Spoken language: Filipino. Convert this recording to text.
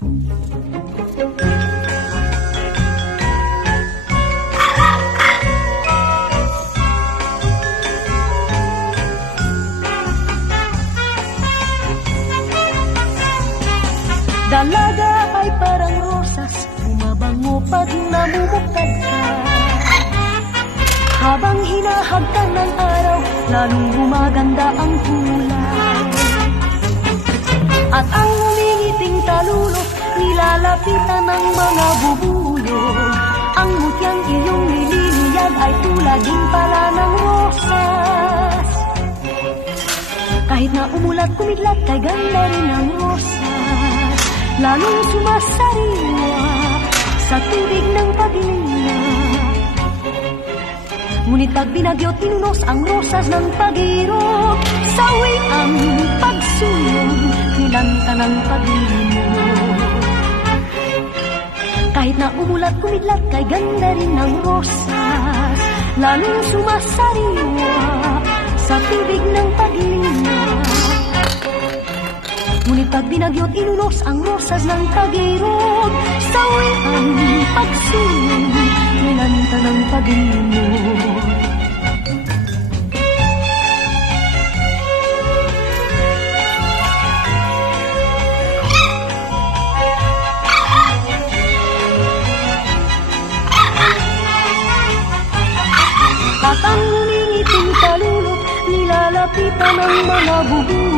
Dalaga ay parang rosas, bumabango pag namumukad ka. Habang hinahagkan ng araw, lalong gumaganda ang kulay. At ang umingiting talulo, nilalapitan ng mga bubulong. Ang mutyang iyong nililiyag ay tulad din pala ng rosas. Kahit na umulat kumidlat, kay ganda rin ang rosas. Lalong sumasariwa sa tubig ng pag-ilinga. Ngunit pag binagyo't tinunos ang rosas ng pag-irog, sawi ang pagsulong, nilanta ng pag-ilimog. Kahit na umulat kumidlat, kay ganda rin ang rosas. Lalong sumasariwa sa tubig ng pag-ilinga. Ngunit pag binagyo't inunos ang rosas ng pag-irog, sawi ang pagsulong, nilanta ng pag-ilimog. At ang umingiting talulo, nilalapitan ng mga bubong.